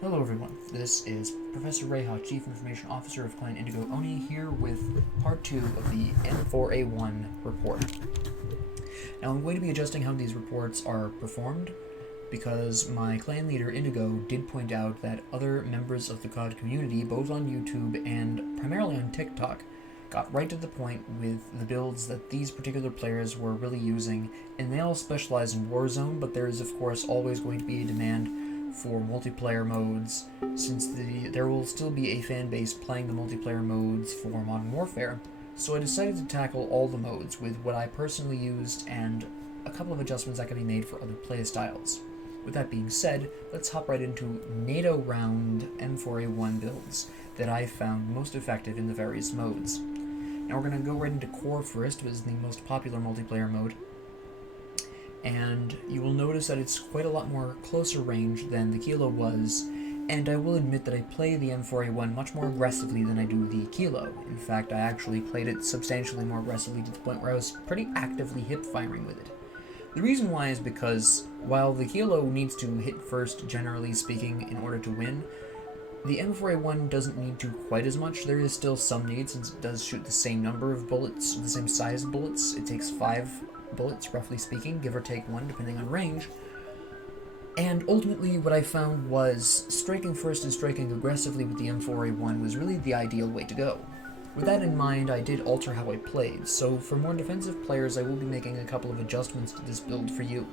Hello everyone, this is Professor Reha, Chief Information Officer of Clan Indigo Oni, here with part 2 of the M4A1 report. Now I'm going to be adjusting how these reports are performed, because my clan leader Indigo did point out that other members of the COD community, both on YouTube and primarily on TikTok, got right to the point with the builds that these particular players were really using, and they all specialize in Warzone, but there is of course always going to be a demand for multiplayer modes, since there will still be a fan base playing the multiplayer modes for Modern Warfare. So I decided to tackle all the modes with what I personally used and a couple of adjustments that can be made for other playstyles. With that being said, let's hop right into NATO round M4A1 builds that I found most effective in the various modes. Now we're going to go right into Core first, which is the most popular multiplayer mode. And you will notice that it's quite a lot more closer range than the Kilo was, and I will admit that I play the M4A1 much more aggressively than I do the Kilo. In fact, I actually played it substantially more aggressively to the point where I was pretty actively hip-firing with it. The reason why is because, while the Kilo needs to hit first, generally speaking, in order to win, the M4A1 doesn't need to quite as much. There is still some need, since it does shoot the same number of bullets, the same size of bullets. It takes 5 bullets, roughly speaking, give or take 1 depending on range. And ultimately what I found was striking first and striking aggressively with the M4A1 was really the ideal way to go. With that in mind, I did alter how I played, so for more defensive players I will be making a couple of adjustments to this build for you.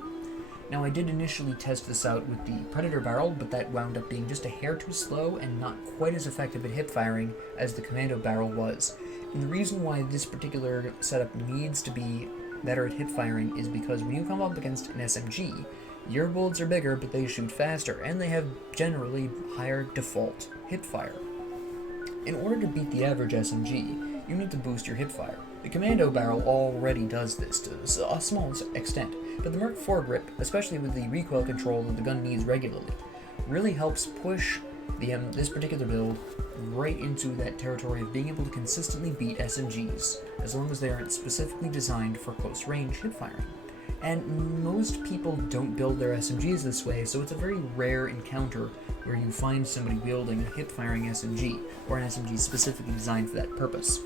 Now I did initially test this out with the Predator barrel, but that wound up being just a hair too slow and not quite as effective at hip firing as the Commando barrel was. And the reason why this particular setup needs to be better at hip firing is because when you come up against an SMG, your bullets are bigger but they shoot faster, and they have generally higher default hip fire. In order to beat the average SMG, you need to boost your hip fire. The Commando barrel already does this to a small extent, but the M4A1 grip, especially with the recoil control that the gun needs regularly, really helps push this particular build right into that territory of being able to consistently beat SMGs, as long as they aren't specifically designed for close range hip firing. And most people don't build their SMGs this way, so it's a very rare encounter where you find somebody wielding a hip firing SMG, or an SMG specifically designed for that purpose.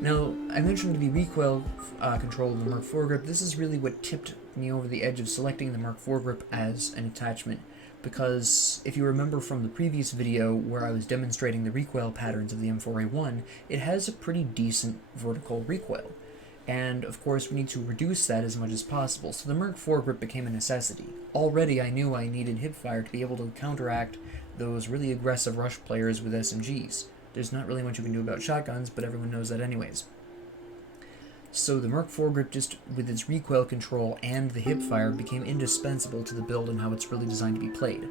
Now, I mentioned the recoil control of the M4A1 grip. This is really what tipped me over the edge of selecting the M4A1 grip as an attachment, because if you remember from the previous video where I was demonstrating the recoil patterns of the M4A1, it has a pretty decent vertical recoil. And of course we need to reduce that as much as possible, so the M4A1 grip became a necessity. Already I knew I needed hipfire to be able to counteract those really aggressive rush players with SMGs. There's not really much you can do about shotguns, but everyone knows that anyways. So the M4A1 grip, just with its recoil control and the hipfire, became indispensable to the build and how it's really designed to be played.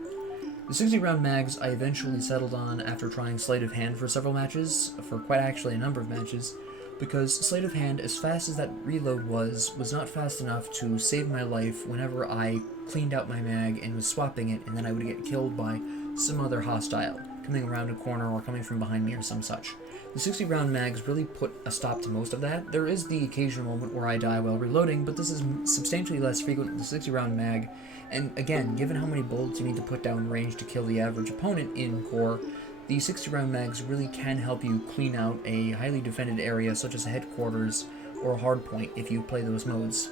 The 60 round mags I eventually settled on after trying sleight of hand for several matches, for quite actually a number of matches, because sleight of hand, as fast as that reload was not fast enough to save my life whenever I cleaned out my mag and was swapping it, and then I would get killed by some other hostile coming around a corner or coming from behind me or some such. The 60 round mags really put a stop to most of that. There is the occasional moment where I die while reloading, but this is substantially less frequent with the 60 round mag, and again, given how many bullets you need to put down range to kill the average opponent in Core, the 60 round mags really can help you clean out a highly defended area such as a headquarters or a hardpoint if you play those modes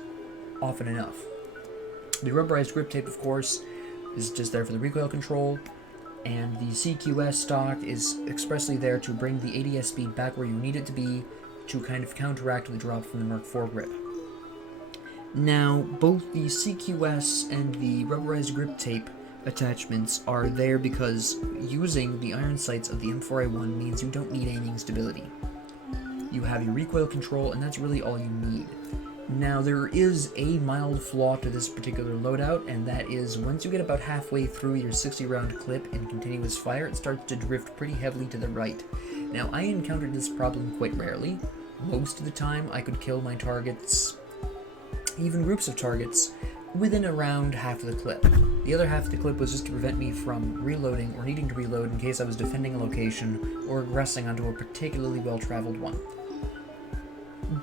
often enough. The rubberized grip tape, of course, is just there for the recoil control, and the CQS stock is expressly there to bring the ADS speed back where you need it to be to kind of counteract the drop from the M4A1 grip. Now, both the CQS and the rubberized grip tape attachments are there because using the iron sights of the M4A1 means you don't need aiming stability. You have your recoil control, and that's really all you need. Now, there is a mild flaw to this particular loadout, and that is once you get about halfway through your 60 round clip in continuous fire, it starts to drift pretty heavily to the right. Now, I encountered this problem quite rarely. Most of the time, I could kill my targets, even groups of targets, within around half of the clip. The other half of the clip was just to prevent me from reloading or needing to reload in case I was defending a location or aggressing onto a particularly well-traveled one.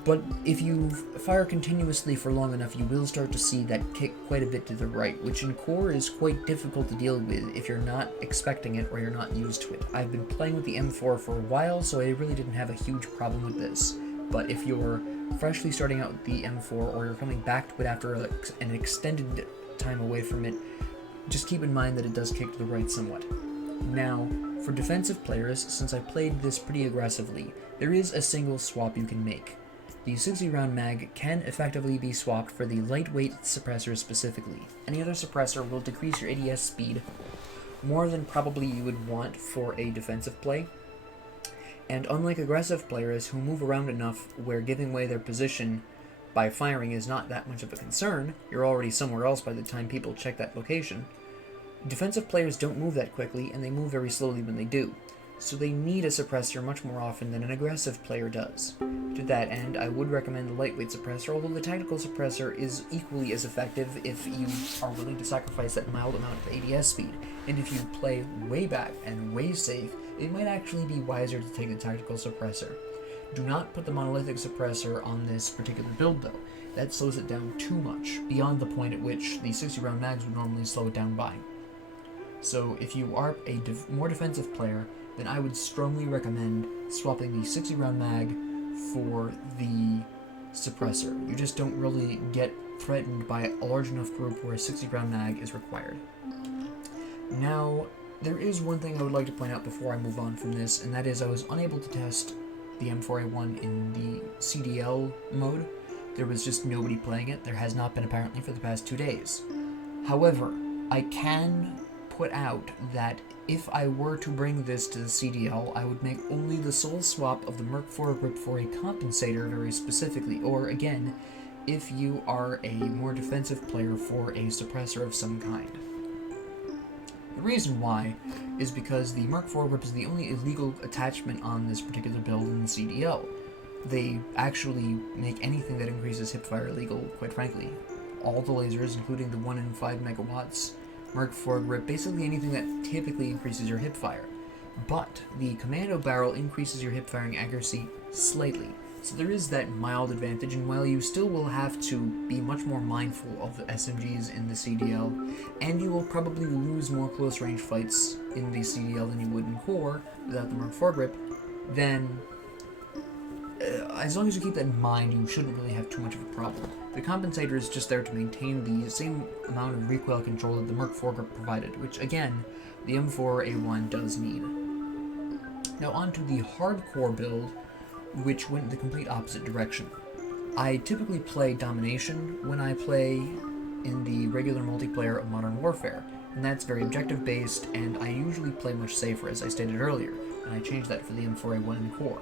But if you fire continuously for long enough, you will start to see that kick quite a bit to the right, which in core is quite difficult to deal with if you're not expecting it or you're not used to it. I've been playing with the M4 for a while, so I really didn't have a huge problem with this. But if you're freshly starting out with the M4 or you're coming back to it after an extended time away from it, just keep in mind that it does kick to the right somewhat. Now, for defensive players, since I played this pretty aggressively, there is a single swap you can make. The 60-round mag can effectively be swapped for the lightweight suppressor specifically. Any other suppressor will decrease your ADS speed more than probably you would want for a defensive play. And unlike aggressive players who move around enough where giving away their position by firing is not that much of a concern, you're already somewhere else by the time people check that location, defensive players don't move that quickly and they move very slowly when they do. So they need a suppressor much more often than an aggressive player does. To that end, I would recommend the lightweight suppressor, although the tactical suppressor is equally as effective if you are willing to sacrifice that mild amount of ADS speed. And if you play way back and way safe, it might actually be wiser to take the tactical suppressor. Do not put the monolithic suppressor on this particular build though. That slows it down too much, beyond the point at which the 60-round mags would normally slow it down by. So if you are a more defensive player, then I would strongly recommend swapping the 60-round mag for the suppressor. You just don't really get threatened by a large enough group where a 60-round mag is required. Now, there is one thing I would like to point out before I move on from this, and that is I was unable to test the M4A1 in the CDL mode. There was just nobody playing it. There has not been apparently for the past 2 days. However, I can put out that if I were to bring this to the CDL, I would make only the sole swap of the M4A grip for a compensator very specifically, or again, if you are a more defensive player for a suppressor of some kind. The reason why is because the M4A grip is the only illegal attachment on this particular build in the CDL. They actually make anything that increases hipfire illegal, quite frankly. All the lasers, including the 1 in 5 megawatts, M4A grip, basically anything that typically increases your hipfire. But the commando barrel increases your hip-firing accuracy slightly, so there is that mild advantage, and while you still will have to be much more mindful of the SMGs in the CDL, and you will probably lose more close-range fights in the CDL than you would in core without the M4A grip, then as long as you keep that in mind, you shouldn't really have too much of a problem. The compensator is just there to maintain the same amount of recoil control that the M4A grip provided, which again, the M4A1 does need. Now on to the hardcore build, which went the complete opposite direction. I typically play Domination when I play in the regular multiplayer of Modern Warfare, and that's very objective based, and I usually play much safer, as I stated earlier, and I changed that for the M4A1 in core.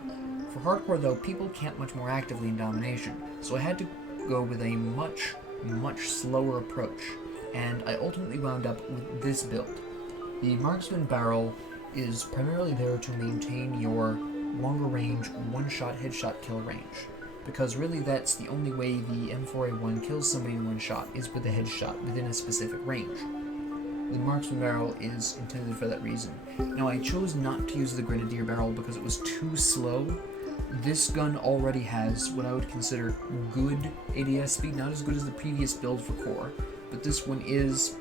For hardcore though, people camp much more actively in Domination, so I had to go with a much slower approach, and I ultimately wound up with this build. The Marksman barrel is primarily there to maintain your longer range one-shot headshot kill range, because really that's the only way the M4A1 kills somebody in one shot is with a headshot within a specific range. The Marksman barrel is intended for that reason. Now I chose not to use the Grenadier barrel because it was too slow. This gun already has what I would consider good ADS speed, not as good as the previous build for core, but this one is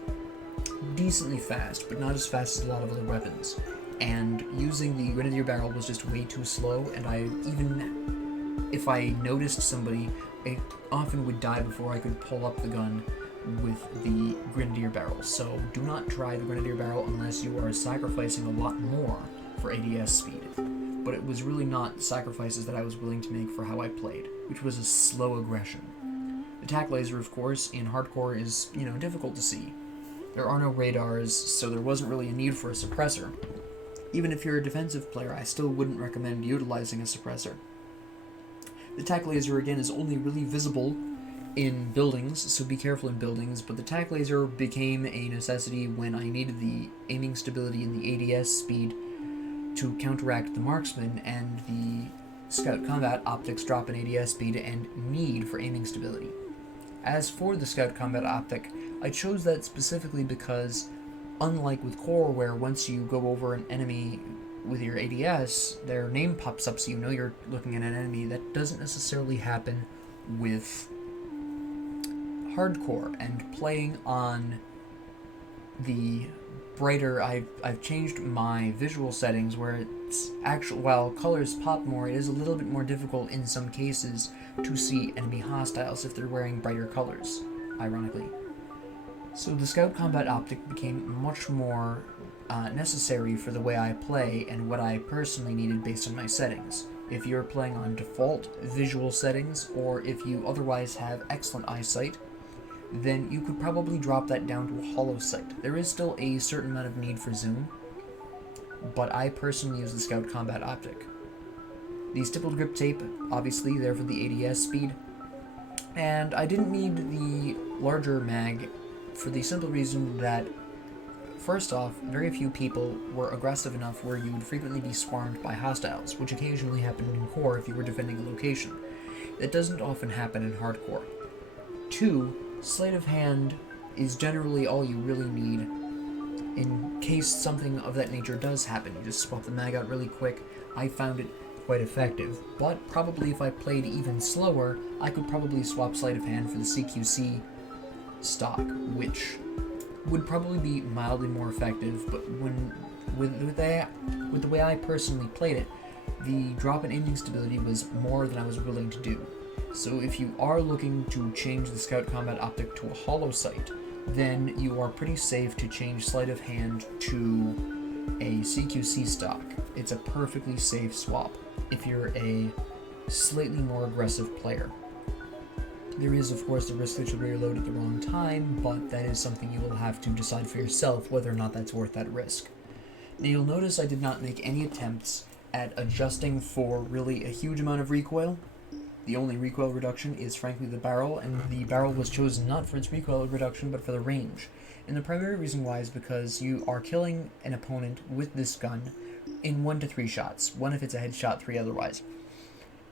decently fast, but not as fast as a lot of other weapons. And using the Grenadier barrel was just way too slow, and even if I noticed somebody, I often would die before I could pull up the gun with the Grenadier barrel. So do not try the Grenadier barrel unless you are sacrificing a lot more for ADS speed. But it was really not sacrifices that I was willing to make for how I played, which was a slow aggression. The tac laser, of course, in hardcore is, difficult to see. There are no radars, so there wasn't really a need for a suppressor. Even if you're a defensive player, I still wouldn't recommend utilizing a suppressor. The tac laser, again, is only really visible in buildings, so be careful in buildings, but the tac laser became a necessity when I needed the aiming stability and the ADS speed to counteract the marksman and the scout combat optics drop in ADS speed and need for aiming stability. As for the scout combat optic, I chose that specifically because, unlike with core where once you go over an enemy with your ADS, their name pops up so you know you're looking at an enemy. That doesn't necessarily happen with hardcore, and playing on the brighter, I've changed my visual settings where it's actual, while colors pop more, it is a little bit more difficult in some cases to see enemy hostiles if they're wearing brighter colors, ironically. So the Scout Combat Optic became much more necessary for the way I play and what I personally needed based on my settings. If you're playing on default visual settings, or if you otherwise have excellent eyesight, then you could probably drop that down to a hollow sight. There is still a certain amount of need for zoom, but I personally use the Scout Combat Optic. The stippled grip tape, obviously there for the ADS speed, and I didn't need the larger mag for the simple reason that, first off, very few people were aggressive enough where you would frequently be swarmed by hostiles, which occasionally happened in core if you were defending a location. That doesn't often happen in hardcore. 2, sleight of hand is generally all you really need in case something of that nature does happen. You just swap the mag out really quick. I found it quite effective, but probably if I played even slower, I could probably swap sleight of hand for the CQC stock, which would probably be mildly more effective, but with the way I personally played it, the drop in aiming stability was more than I was willing to do. So if you are looking to change the Scout Combat Optic to a hollow sight, then you are pretty safe to change sleight of hand to a CQC stock. It's a perfectly safe swap if you're a slightly more aggressive player. There is, of course, the risk that you'll reload at the wrong time, but that is something you will have to decide for yourself whether or not that's worth that risk. Now you'll notice I did not make any attempts at adjusting for really a huge amount of recoil. The only recoil reduction is frankly the barrel, and the barrel was chosen not for its recoil reduction but for the range. And the primary reason why is because you are killing an opponent with this gun in 1 to 3 shots, 1 if it's a headshot, 3 otherwise.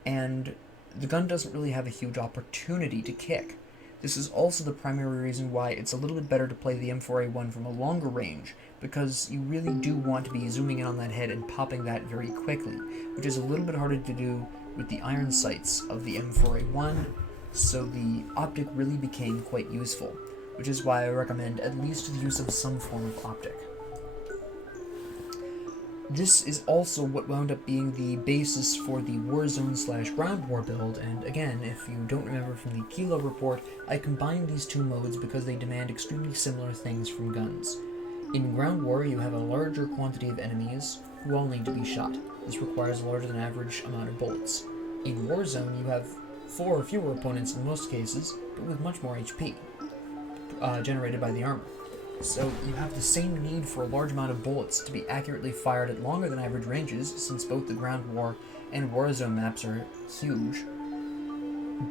And the gun doesn't really have a huge opportunity to kick. This is also the primary reason why it's a little bit better to play the M4A1 from a longer range, because you really do want to be zooming in on that head and popping that very quickly, which is a little bit harder to do with the iron sights of the M4A1, so the optic really became quite useful, which is why I recommend at least the use of some form of optic. This is also what wound up being the basis for the Warzone/Ground War build, and again, if you don't remember from the Kilo report, I combined these two modes because they demand extremely similar things from guns. In Ground War, you have a larger quantity of enemies who all need to be shot. This requires a larger than average amount of bullets. In Warzone, you have 4 or fewer opponents in most cases, but with much more HP generated by the armor. So you have the same need for a large amount of bullets to be accurately fired at longer than average ranges, since both the Ground War and Warzone maps are huge.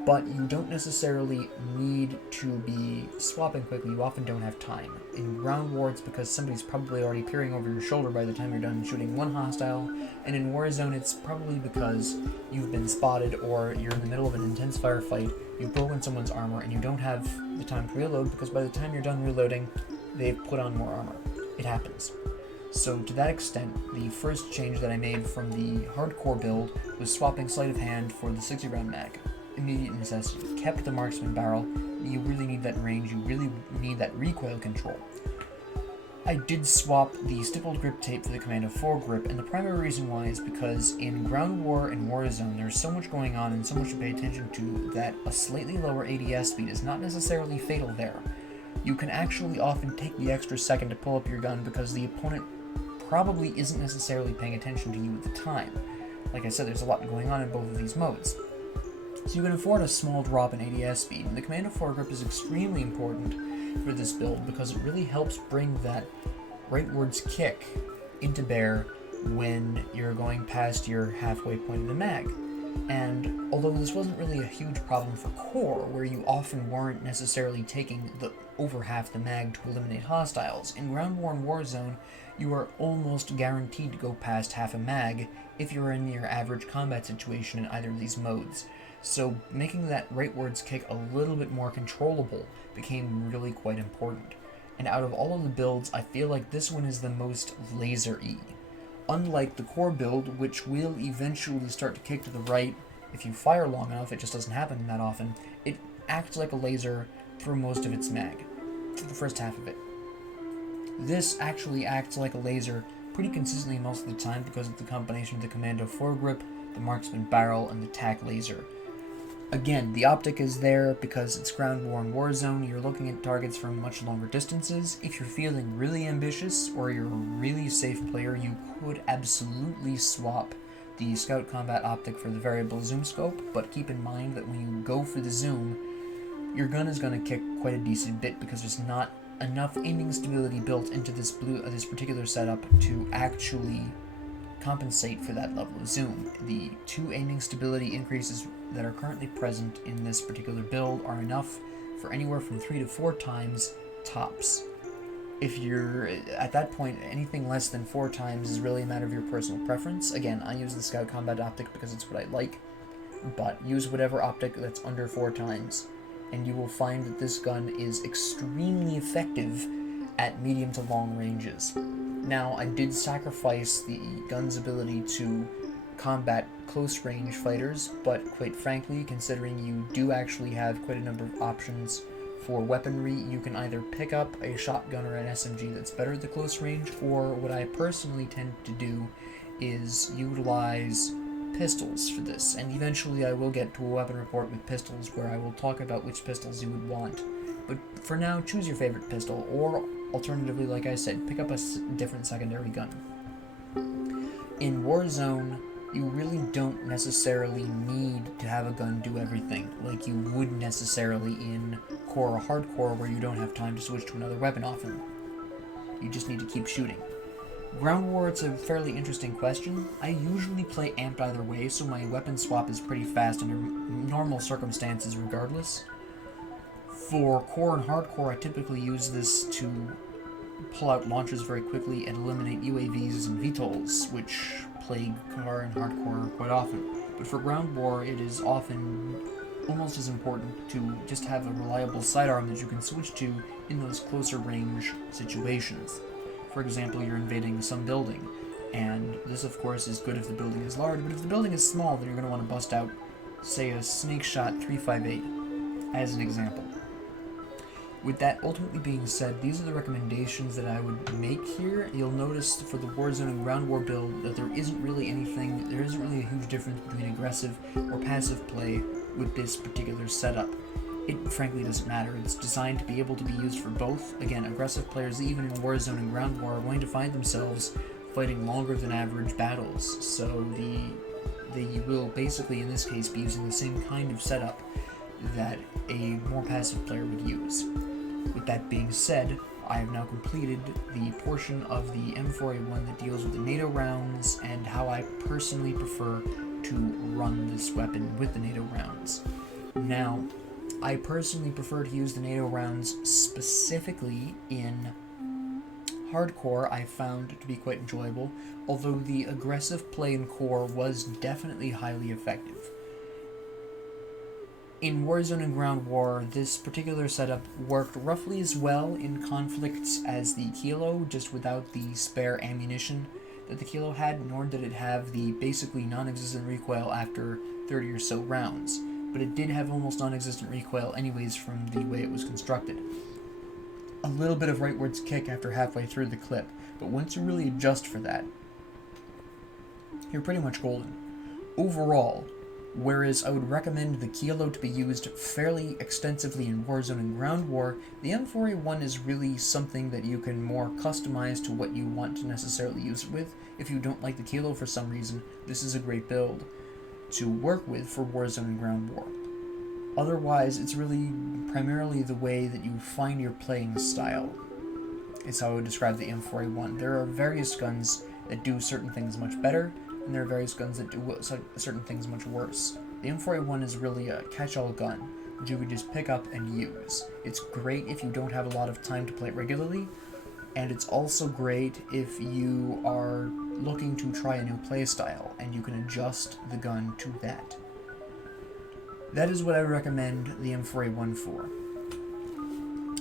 But you don't necessarily need to be swapping quickly, you often don't have time. In Ground War, it's because somebody's probably already peering over your shoulder by the time you're done shooting one hostile, and in Warzone it's probably because you've been spotted or you're in the middle of an intense firefight, you've broken someone's armor, and you don't have the time to reload because by the time you're done reloading, they've put on more armor. It happens. So to that extent, the first change that I made from the hardcore build was swapping sleight of hand for the 60 round mag. Immediate necessity. Kept the marksman barrel. You really need that range, you really need that recoil control. I did swap the stippled grip tape for the Commando 4 grip, and the primary reason why is because in Ground War and Warzone there's so much going on and so much to pay attention to that a slightly lower ADS speed is not necessarily fatal there. You can actually often take the extra second to pull up your gun because the opponent probably isn't necessarily paying attention to you at the time. Like I said, there's a lot going on in both of these modes. So you can afford a small drop in ADS speed, and the Commando 4 grip is extremely important for this build because it really helps bring that rightwards kick into bear when you're going past your halfway point of the mag. And although this wasn't really a huge problem for core, where you often weren't necessarily taking the over half the mag to eliminate hostiles, in Ground War and Warzone, you are almost guaranteed to go past half a mag if you're in your average combat situation in either of these modes. So making that rightwards kick a little bit more controllable became really quite important. And out of all of the builds, I feel like this one is the most laser-y. Unlike the core build, which will eventually start to kick to the right if you fire long enough, it just doesn't happen that often, it acts like a laser through most of its mag, for the first half of it. This actually acts like a laser pretty consistently most of the time because of the combination of the Commando foregrip, the marksman barrel, and the tac laser. Again, the optic is there because it's ground war and Warzone. You're looking at targets from much longer distances. If you're feeling really ambitious or you're a really safe player, you could absolutely swap the Scout Combat Optic for the variable zoom scope, but keep in mind that when you go for the zoom, your gun is going to kick quite a decent bit because there's not enough aiming stability built into this particular setup to actually compensate for that level of zoom. The 2 aiming stability increases that are currently present in this particular build are enough for anywhere from 3 to 4 times tops. If you're at that point, anything less than 4 times is really a matter of your personal preference. Again, I use the Scout Combat Optic because it's what I like, but use whatever optic that's under 4 times, and you will find that this gun is extremely effective at medium to long ranges. Now, I did sacrifice the gun's ability to combat close-range fighters, but quite frankly, considering you do actually have quite a number of options for weaponry, you can either pick up a shotgun or an SMG that's better at the close range, or what I personally tend to do is utilize pistols for this, and eventually I will get to a weapon report with pistols where I will talk about which pistols you would want. But for now, choose your favorite pistol, or alternatively, like I said, pick up a different secondary gun. In Warzone, you really don't necessarily need to have a gun do everything, like you would necessarily in core or hardcore, where you don't have time to switch to another weapon often. You just need to keep shooting. Ground war, it's a fairly interesting question. I usually play amped either way, so my weapon swap is pretty fast under normal circumstances regardless. For core and hardcore, I typically use this to pull out launchers very quickly and eliminate UAVs and VTOLs, which plague core and hardcore quite often. But for ground war, it is often almost as important to just have a reliable sidearm that you can switch to in those closer range situations. For example, you're invading some building, and this of course is good if the building is large, but if the building is small, then you're going to want to bust out, say, a Snake Shot 358, as an example. With that ultimately being said, these are the recommendations that I would make here. You'll notice for the Warzone and Ground War build that there isn't really a huge difference between aggressive or passive play with this particular setup. It frankly doesn't matter. It's designed to be able to be used for both. Again, aggressive players, even in Warzone and Ground War, are going to find themselves fighting longer than average battles, so they will basically, in this case, be using the same kind of setup that a more passive player would use. With that being said, I have now completed the portion of the M4A1 that deals with the NATO rounds and how I personally prefer to run this weapon with the NATO rounds. Now, I personally prefer to use the NATO rounds specifically in hardcore. I found to be quite enjoyable, although the aggressive play in core was definitely highly effective. In Warzone and Ground War, this particular setup worked roughly as well in conflicts as the Kilo, just without the spare ammunition that the Kilo had, nor did it have the basically non-existent recoil after 30 or so rounds, but it did have almost non-existent recoil anyways from the way it was constructed. A little bit of rightwards kick after halfway through the clip, but once you really adjust for that, you're pretty much golden. Overall, whereas I would recommend the Kilo to be used fairly extensively in Warzone and Ground War, the M4A1 is really something that you can more customize to what you want to necessarily use it with. If you don't like the Kilo for some reason, this is a great build to work with for Warzone and Ground War. Otherwise, it's really primarily the way that you find your playing style. It's how I would describe the M4A1. There are various guns that do certain things much better, and there are various guns that do certain things much worse. The M4A1 is really a catch-all gun that you could just pick up and use. It's great if you don't have a lot of time to play it regularly, and it's also great if you are looking to try a new playstyle, and you can adjust the gun to that. That is what I would recommend the M4A1 for,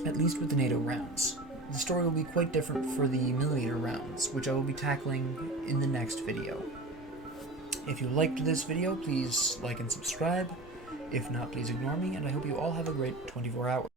at least with the NATO rounds. the story will be quite different for the millimeter rounds, which I will be tackling in the next video. If you liked this video, please like and subscribe. If not, please ignore me, and I hope you all have a great 24 hours.